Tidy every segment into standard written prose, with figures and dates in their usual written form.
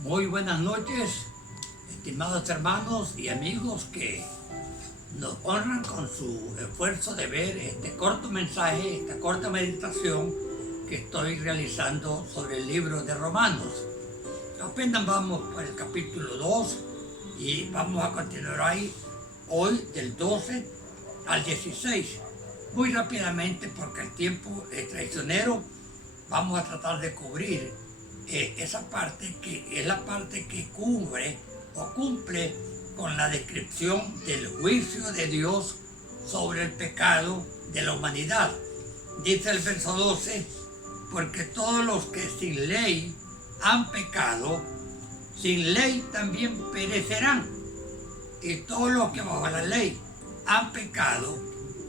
Muy buenas noches, estimados hermanos y amigos que nos honran con su esfuerzo de ver este corto mensaje, esta corta meditación que estoy realizando sobre el libro de Romanos. Apenas vamos por el capítulo 2 y vamos a continuar ahí hoy del 12 al 16. Muy rápidamente, porque el tiempo es traicionero, vamos a tratar de cubrir esa parte que es la parte que cubre o cumple con la descripción del juicio de Dios sobre el pecado de la humanidad. Dice el verso 12, porque todos los que sin ley han pecado, sin ley también perecerán. Y todos los que bajo la ley han pecado,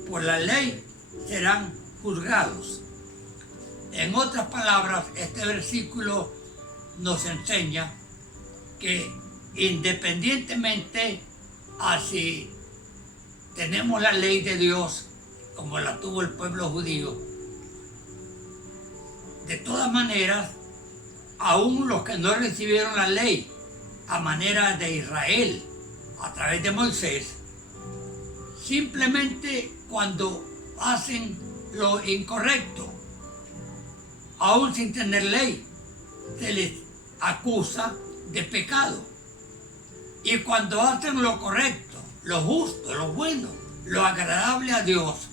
por la ley serán juzgados. En otras palabras, este versículo nos enseña que independientemente a si tenemos la ley de Dios, como la tuvo el pueblo judío, de todas maneras, aún los que no recibieron la ley a manera de Israel, a través de Moisés, simplemente cuando hacen lo incorrecto, aún sin tener ley, se les acusa de pecado. Y cuando hacen lo correcto, lo justo, lo bueno, lo agradable a Dios,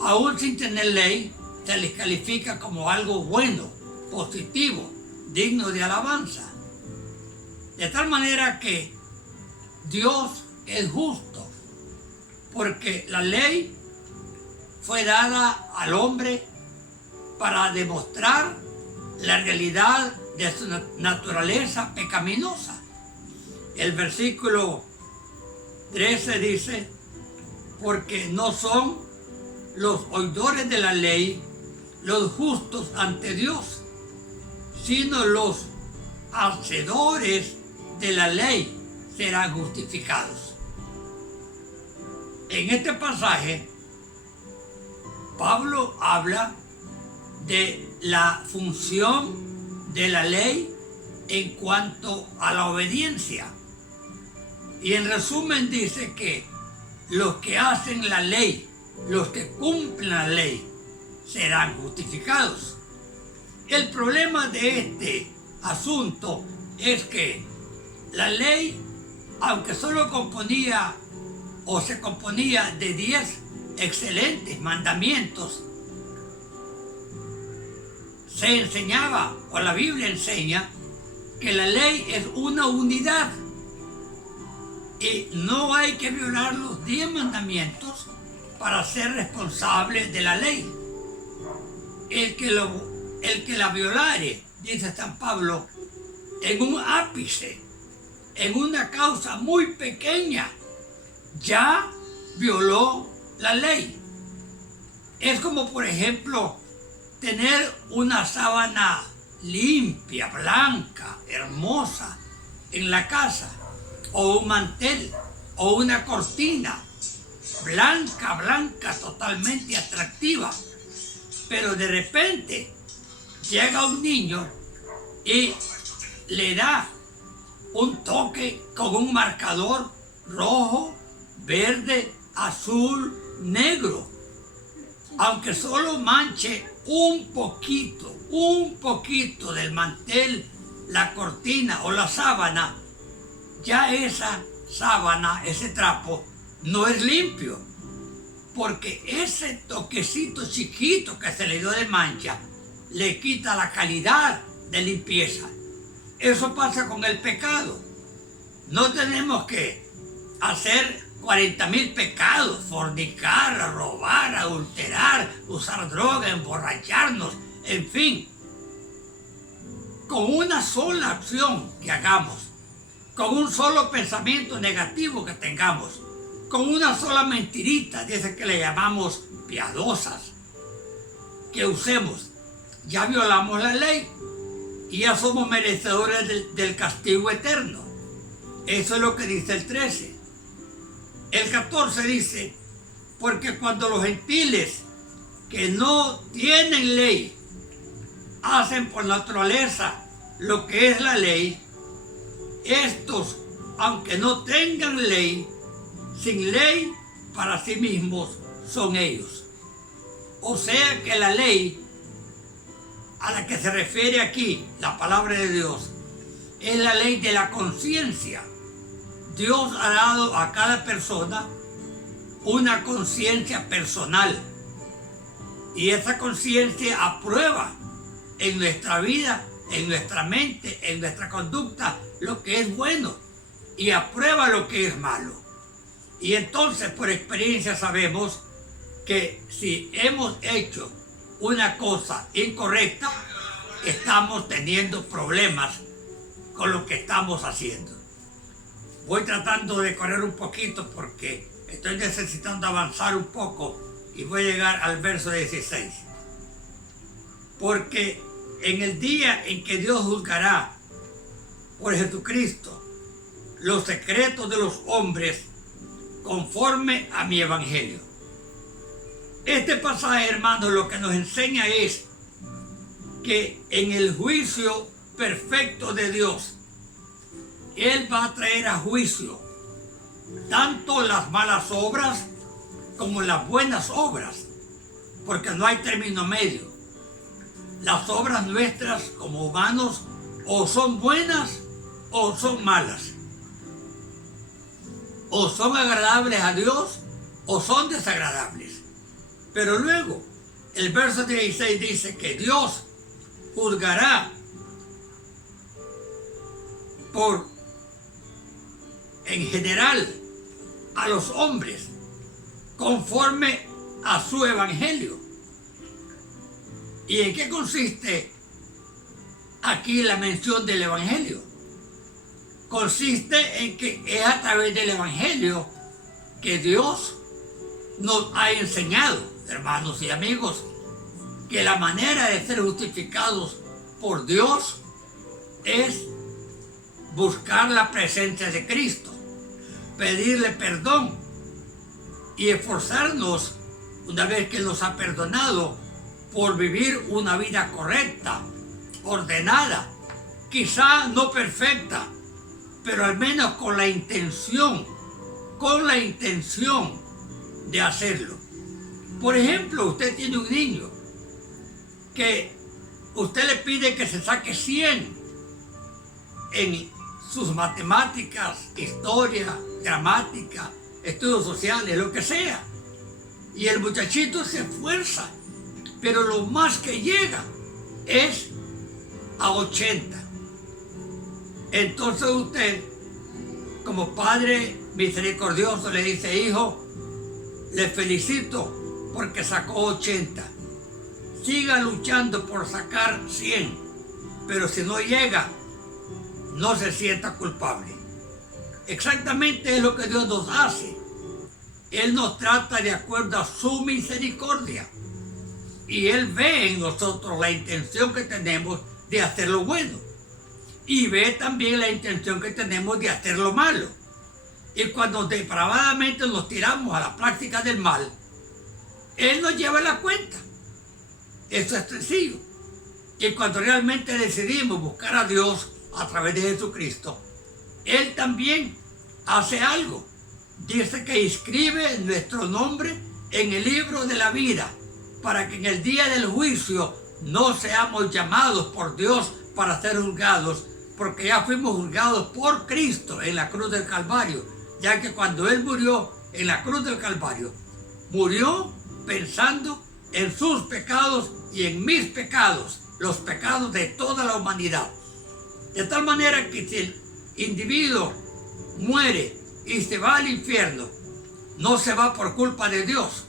aún sin tener ley, se les califica como algo bueno, positivo, digno de alabanza. De tal manera que Dios es justo, porque la ley fue dada al hombre para demostrar la realidad de su naturaleza pecaminosa. El versículo 13 dice, porque no son los oidores de la ley los justos ante Dios, sino los hacedores de la ley serán justificados. En este pasaje, Pablo habla de la función de la ley en cuanto a la obediencia. Y en resumen dice que los que hacen la ley, los que cumplen la ley, serán justificados. El problema de este asunto es que la ley, aunque solo componía o se componía de 10 excelentes mandamientos, se enseñaba, o la Biblia enseña, que la ley es una unidad y no hay que violar los 10 mandamientos para ser responsable de la ley. El que la violare, dice San Pablo, en un ápice, en una causa muy pequeña, ya violó la ley. Es como, por ejemplo, tener una sábana limpia, blanca, hermosa en la casa, o un mantel, o una cortina blanca, totalmente atractiva. Pero de repente llega un niño y le da un toque con un marcador rojo, verde, azul, negro. Aunque solo manche un poquito del mantel, la cortina o la sábana, ya esa sábana, ese trapo, no es limpio, porque ese toquecito chiquito que se le dio de mancha le quita la calidad de limpieza. Eso pasa con el pecado. No tenemos que hacer 40,000 pecados, fornicar, robar, adulterar, usar droga, emborracharnos, en fin. Con una sola acción que hagamos, con un solo pensamiento negativo que tengamos, con una sola mentirita, dice que le llamamos piadosas, que usemos, ya violamos la ley y ya somos merecedores del castigo eterno. Eso es lo que dice el 13. El 14 dice, porque cuando los gentiles que no tienen ley hacen por naturaleza lo que es la ley, estos, aunque no tengan ley, sin ley para sí mismos son ellos. O sea que la ley a la que se refiere aquí la palabra de Dios es la ley de la conciencia. Dios ha dado a cada persona una conciencia personal y esa conciencia aprueba en nuestra vida, en nuestra mente, en nuestra conducta lo que es bueno y aprueba lo que es malo. Y entonces por experiencia sabemos que si hemos hecho una cosa incorrecta, estamos teniendo problemas con lo que estamos haciendo. Voy tratando de correr un poquito porque estoy necesitando avanzar un poco y voy a llegar al verso 16. Porque en el día en que Dios juzgará por Jesucristo los secretos de los hombres conforme a mi evangelio. Este pasaje, hermanos, lo que nos enseña es que en el juicio perfecto de Dios, Él va a traer a juicio tanto las malas obras como las buenas obras, porque no hay término medio. Las obras nuestras como humanos o son buenas o son malas, o son agradables a Dios o son desagradables. Pero luego el verso 16 dice que Dios juzgará en general a los hombres conforme a su evangelio. ¿Y en qué consiste aquí la mención del evangelio? Consiste en que es a través del evangelio que Dios nos ha enseñado, hermanos y amigos, que la manera de ser justificados por Dios es buscar la presencia de Cristo, pedirle perdón y esforzarnos, una vez que nos ha perdonado, por vivir una vida correcta, ordenada, quizá no perfecta, pero al menos con la intención de hacerlo. Por ejemplo, usted tiene un niño que usted le pide que se saque 100 en sus matemáticas, historia, gramática, estudios sociales, lo que sea. Y el muchachito se esfuerza, pero lo más que llega es a 80. Entonces usted, como padre misericordioso, le dice: hijo, le felicito porque sacó 80. Siga luchando por sacar 100, pero si no llega, no se sienta culpable. Exactamente es lo que Dios nos hace. Él nos trata de acuerdo a su misericordia. Y Él ve en nosotros la intención que tenemos de hacer lo bueno. Y ve también la intención que tenemos de hacer lo malo. Y cuando depravadamente nos tiramos a la práctica del mal, Él nos lleva la cuenta. Eso es sencillo. Y cuando realmente decidimos buscar a Dios a través de Jesucristo, Él también hace algo. Dice que inscribe nuestro nombre en el libro de la vida, para que en el día del juicio no seamos llamados por Dios para ser juzgados, porque ya fuimos juzgados por Cristo en la cruz del Calvario, ya que cuando Él murió en la cruz del Calvario, murió pensando en sus pecados y en mis pecados, los pecados de toda la humanidad. De tal manera que si el individuo muere y se va al infierno, no se va por culpa de Dios,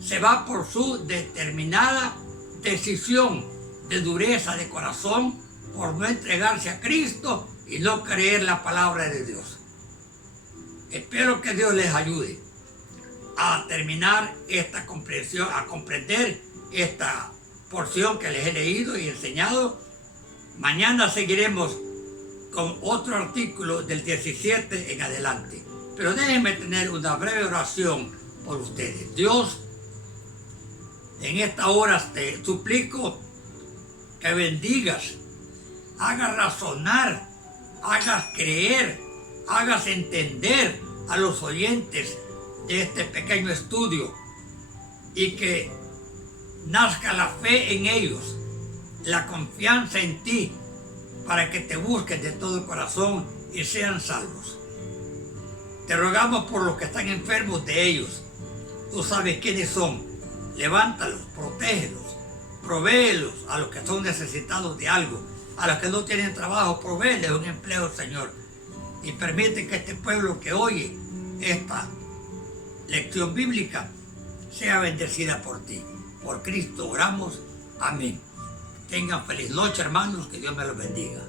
se va por su determinada decisión de dureza de corazón, por no entregarse a Cristo y no creer la palabra de Dios. Espero que Dios les ayude a terminar esta comprensión, a comprender esta porción que les he leído y enseñado. Mañana seguiremos con otro artículo del 17 en adelante. Pero déjenme tener una breve oración por ustedes. Dios, en esta hora te suplico que bendigas hagas razonar, hagas creer, hagas entender a los oyentes de este pequeño estudio y que nazca la fe en ellos, la confianza en ti, para que te busquen de todo corazón y sean salvos. Te rogamos por los que están enfermos de ellos. Tú sabes quiénes son. Levántalos, protégelos, provéelos a los que son necesitados de algo, a los que no tienen trabajo, provéeles un empleo, Señor. Y permite que este pueblo que oye esta lección bíblica sea bendecida por ti. Por Cristo oramos. Amén. Tengan feliz noche, hermanos. Que Dios me los bendiga.